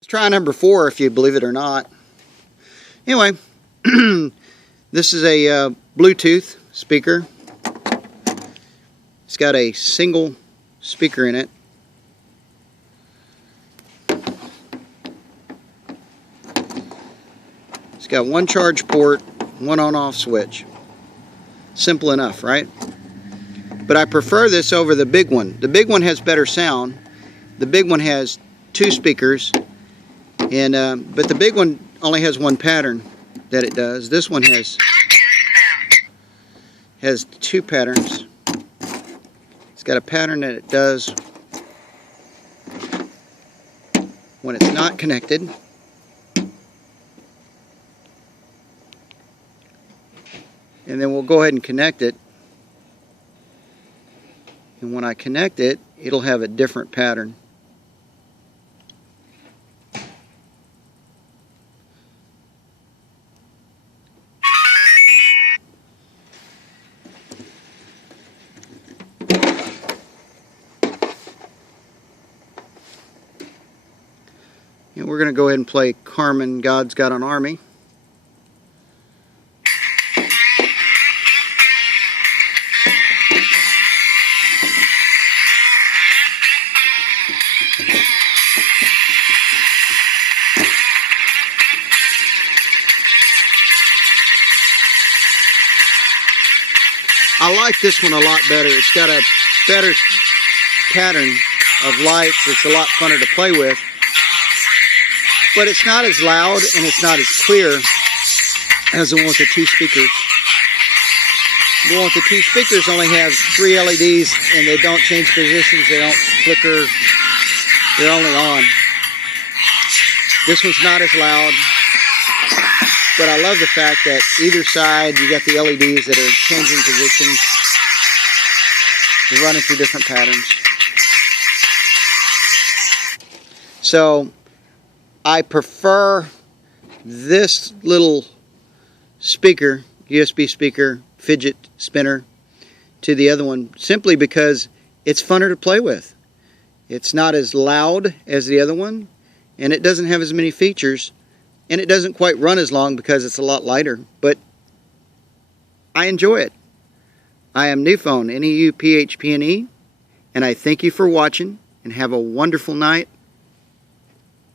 Let's try number 4 if you believe it or not. Anyway, this is a Bluetooth speaker. It's got a single speaker in it. It's got one charge port, one on-off switch. Simple enough, right? But I prefer this over the big one. The big one has better sound. The big one has 2 speakers, and but the big one only has one pattern that it does. This one has 2 patterns. It's got a pattern that it does when it's not connected. And then we'll go ahead and connect it. And when I connect it, it'll have a different pattern. And we're going to go ahead and play Carmen, God's Got an Army. I like this one a lot better. It's got a better pattern of lights. It's a lot funner to play with. But it's not as loud and it's not as clear as the one with the 2 speakers. The one with the 2 speakers only has 3 LEDs and they don't change positions, they don't flicker, they're only on. This one's not as loud, but I love the fact that either side you got the LEDs that are changing positions. They're running through different patterns. So I prefer this little speaker, USB speaker, fidget spinner, to the other one simply because it's funner to play with. It's not as loud as the other one, and it doesn't have as many features, and it doesn't quite run as long because it's a lot lighter, but I enjoy it. I am Newphone, N-E-U-P-H-P-N-E, and I thank you for watching, and have a wonderful night.